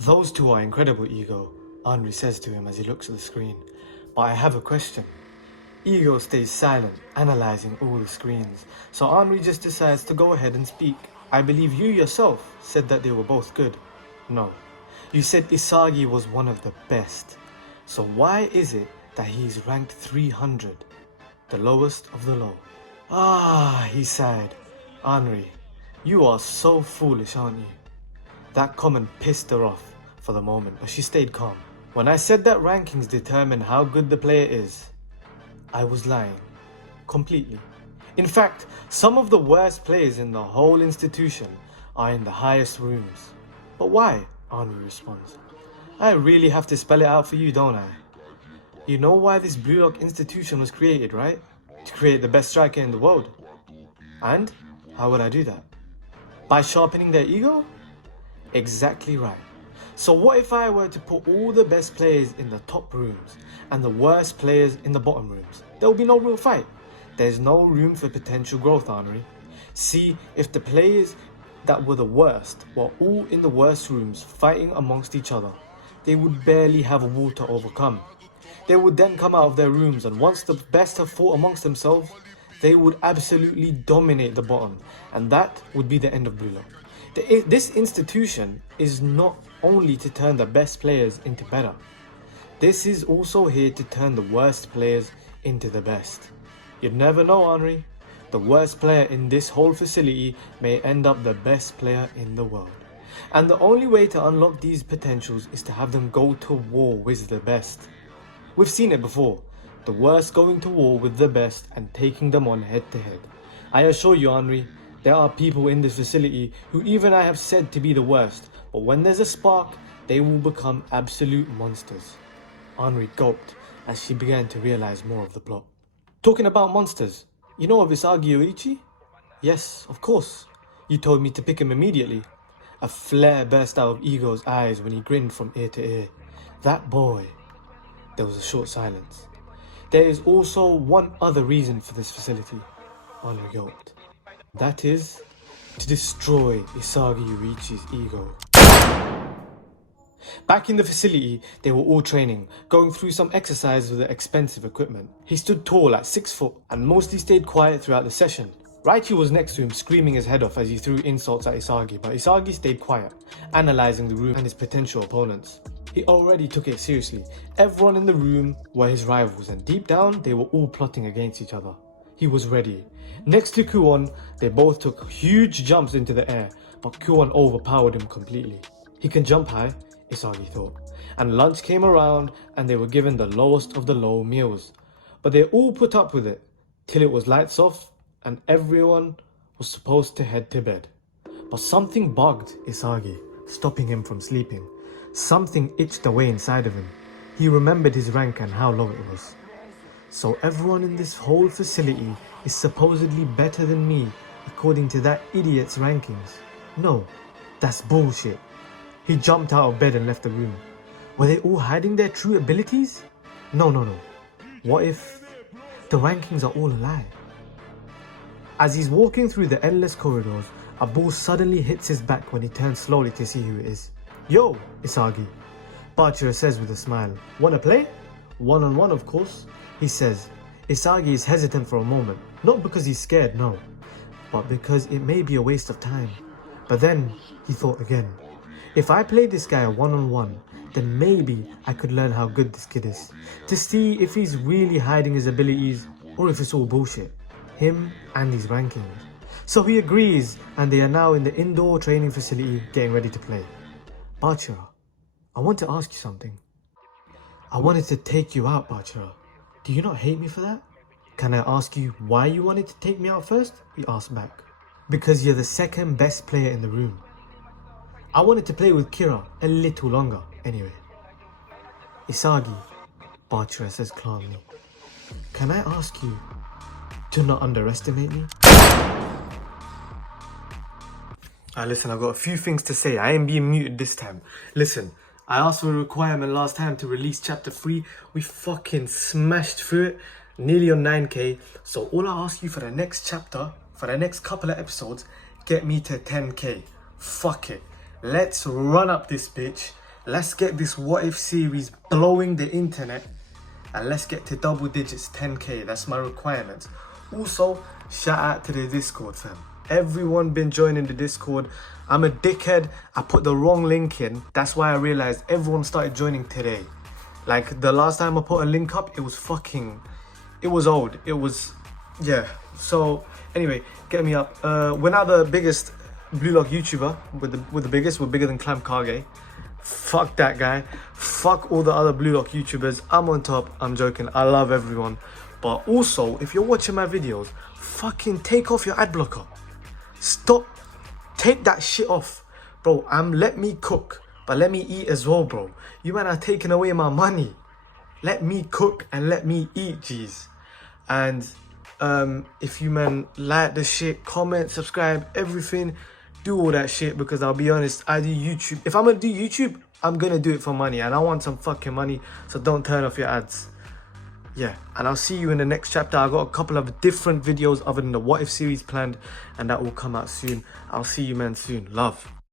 Those two are incredible, Ego, Henri says to him as he looks at the screen. But I have a question. Ego stays silent, analysing all the screens, so Henri just decides to go ahead and speak. I believe you yourself said that they were both good. No. You said ISAGI was one of the best. So why is it that he's ranked 300? The lowest of the low. Ah, he sighed. Henri, you are so foolish, aren't you? That comment pissed her off for the moment, but she stayed calm. When I said that rankings determine how good the player is, I was lying. Completely. In fact, some of the worst players in the whole institution are in the highest rooms. But why? Henri responds. I really have to spell it out for you, don't I? You know why this Blue Lock institution was created, right? To create the best striker in the world. And how would I do that? By sharpening their ego? Exactly right. So what if I were to put all the best players in the top rooms and the worst players in the bottom rooms? There will be no real fight. There's no room for potential growth, Henri. See, if the players that were the worst were all in the worst rooms fighting amongst each other, they would barely have a wall to overcome. They would then come out of their rooms, and once the best have fought amongst themselves, they would absolutely dominate the bottom, and that would be the end of Blue Lock. This institution is not only to turn the best players into better. This is also here to turn the worst players into the best. You'd never know, Henri. The worst player in this whole facility may end up the best player in the world. And the only way to unlock these potentials is to have them go to war with the best. We've seen it before. The worst going to war with the best and taking them on head to head. I assure you, Henri, there are people in this facility who even I have said to be the worst, but when there's a spark, they will become absolute monsters. Henri gulped as she began to realize more of the plot. Talking about monsters, you know of ISAGI Yoichi? Yes, of course. You told me to pick him immediately. A flare burst out of Ego's eyes when he grinned from ear to ear. That boy. There was a short silence. There is also one other reason for this facility, Henri gulped. That is to destroy ISAGI Yoichi's ego. Back in the facility, they were all training, going through some exercises with the expensive equipment. He stood tall at 6 foot and mostly stayed quiet throughout the session. Raichi was next to him, screaming his head off as he threw insults at ISAGI, but ISAGI stayed quiet, analysing the room and his potential opponents. He already took it seriously. Everyone in the room were his rivals, and deep down, they were all plotting against each other. He was ready. Next to Kuon, they both took huge jumps into the air, but Kuon overpowered him completely. He can jump high, ISAGI thought. And lunch came around and they were given the lowest of the low meals. But they all put up with it, till it was lights off and everyone was supposed to head to bed. But something bugged ISAGI, stopping him from sleeping. Something itched away inside of him. He remembered his rank and how low it was. So everyone in this whole facility is supposedly better than me according to that idiot's rankings. No, that's bullshit. He jumped out of bed and left the room. Were they all hiding their true abilities? No. What if the rankings are all a lie? As he's walking through the endless corridors, a ball suddenly hits his back when he turns slowly to see who it is. Yo, ISAGI, Bachira says with a smile. Wanna play? One-on-one, of course, he says. ISAGI is hesitant for a moment, not because he's scared, no, but because it may be a waste of time. But then he thought again. If I play this guy one-on-one, then maybe I could learn how good this kid is, to see if he's really hiding his abilities or if it's all bullshit, him and his rankings. So he agrees, and they are now in the indoor training facility getting ready to play. Bachira, I want to ask you something. I wanted to take you out, Bachira. Do you not hate me for that? Can I ask you why you wanted to take me out first? He asked back. Because you're the second best player in the room. I wanted to play with Kira a little longer, anyway. ISAGI, Bachira says calmly. Can I ask you to not underestimate me? Listen, I've got a few things to say. I ain't being muted this time. Listen, I asked for a requirement last time to release chapter 3. We fucking smashed through it, nearly on 9k. So all I ask you for the next chapter, for the next couple of episodes, get me to 10k. Fuck it. Let's run up this bitch Let's get this What If series blowing the internet, and let's get to double digits, 10k. That's my requirement. Also, shout out to the Discord, fam. Everyone been joining the Discord. I'm a dickhead. I put the wrong link in. That's why I realized everyone started joining today. Like the last time I put a link up, it was old. It was, yeah. So anyway, get me up. We're now the biggest Blue Lock YouTuber. We're bigger than Clam Kage. Fuck that guy. Fuck all the other Blue Lock YouTubers. I'm on top. I'm joking. I love everyone. But also, if you're watching my videos, fucking take off your ad blocker. Stop. Take that shit off. Bro, let me cook, but let me eat as well, bro. You man are taking away my money. Let me cook and let me eat, jeez. And if you man like the shit, comment, subscribe, everything, do all that shit, because I'll be honest, I do YouTube. If I'm gonna do YouTube, I'm gonna do it for money, and I want some fucking money, so don't turn off your ads. Yeah, and I'll see you in the next chapter. I got a couple of different videos other than the What If series planned, and that will come out soon. I'll see you man soon. Love.